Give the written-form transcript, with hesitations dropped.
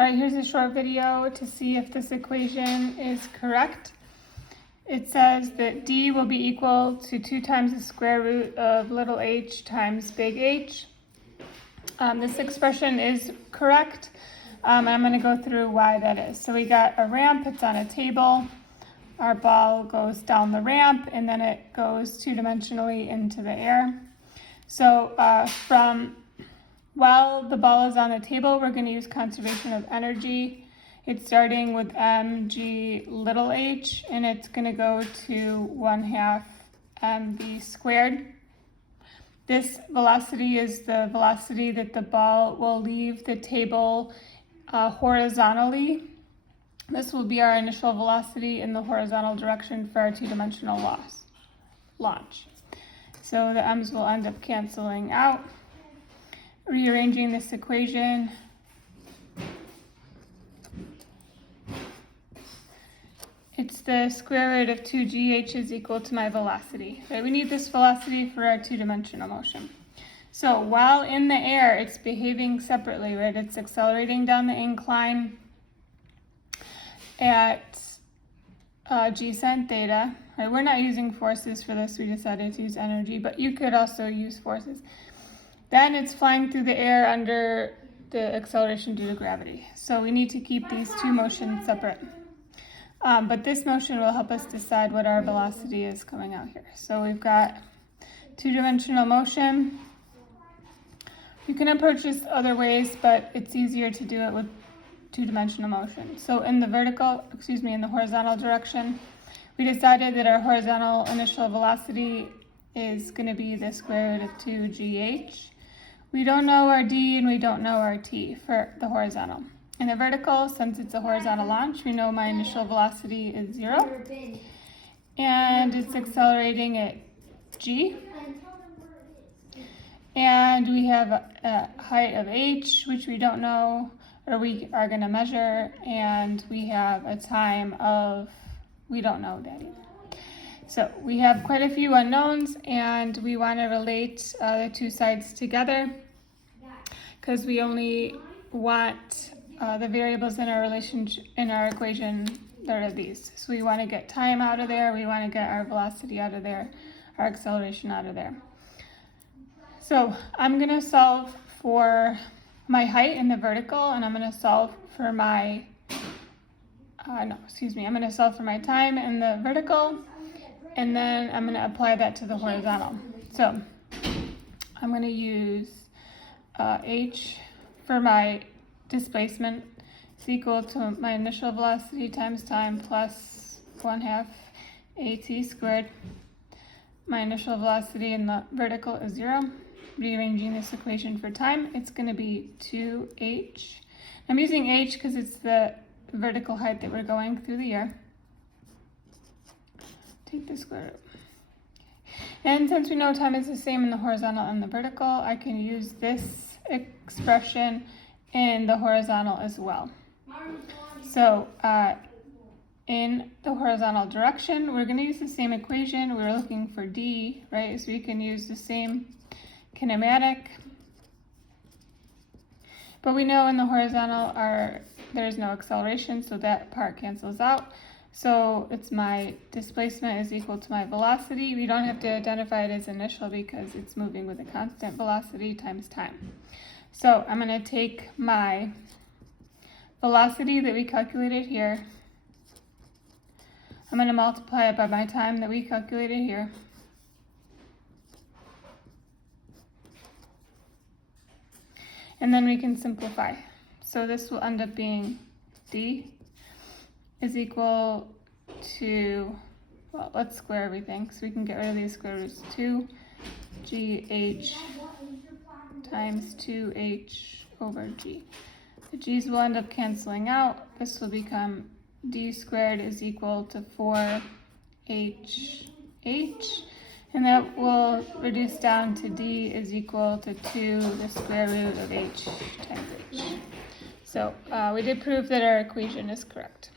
All right, here's a short video to see if this equation is correct. It says that d will be equal to 2 times the square root of little h times big H. This expression is correct, and I'm going to go through why that is. So we got a ramp, it's on a table. Our ball goes down the ramp, and then it goes two-dimensionally into the air. So while the ball is on the table, we're going to use conservation of energy. It's starting with mg little h, and it's going to go to 1/2 mv squared. This velocity is the velocity that the ball will leave the table horizontally. This will be our initial velocity in the horizontal direction for our two-dimensional launch. So the m's will end up canceling out. Rearranging this equation, it's the square root of 2gh is equal to my velocity. Right? We need this velocity for our two-dimensional motion. So while in the air, it's behaving separately, right? It's accelerating down the incline at g sin theta. Right? We're not using forces for this, we decided to use energy, but you could also use forces. Then it's flying through the air under the acceleration due to gravity. So we need to keep these two motions separate. But this motion will help us decide what our velocity is coming out here. So we've got two-dimensional motion. You can approach this other ways, but it's easier to do it with two-dimensional motion. So in the horizontal direction, we decided that our horizontal initial velocity is going to be the square root of 2gh. We don't know our d and we don't know our t for the horizontal. In the vertical, since it's a horizontal launch, we know my initial velocity is 0. And it's accelerating at g. And we have a height of h, which we don't know, or we are going to measure. And we have a time of, we don't know that either. So we have quite a few unknowns, and we want to relate the two sides together because we only want the variables in our relationship in our equation that are these. So we want to get time out of there, we want to get our velocity out of there, our acceleration out of there. So I'm going to solve for my height in the vertical, and I'm going to solve for my I'm going to solve for my time in the vertical. And then I'm going to apply that to the horizontal. So I'm going to use h for my displacement is equal to my initial velocity times time plus 1/2 at squared. My initial velocity in the vertical is 0. Rearranging this equation for time, it's going to be 2h. I'm using h because it's the vertical height that we're going through the air. Take the square root. And since we know time is the same in the horizontal and the vertical, I can use this expression in the horizontal as well. So in the horizontal direction, we're going to use the same equation. We're looking for d, right? So we can use the same kinematic. But we know in the horizontal there's no acceleration, so that part cancels out. So it's my displacement is equal to my velocity. We don't have to identify it as initial because it's moving with a constant velocity times time. So I'm going to take my velocity that we calculated here. I'm going to multiply it by my time that we calculated here. And then we can simplify. So this will end up being d is equal to, well, let's square everything so we can get rid of these square roots. 2gh times 2h over g. The g's will end up canceling out. This will become d squared is equal to 4hh. And that will reduce down to d is equal to 2 the square root of h times h. So we did prove that our equation is correct.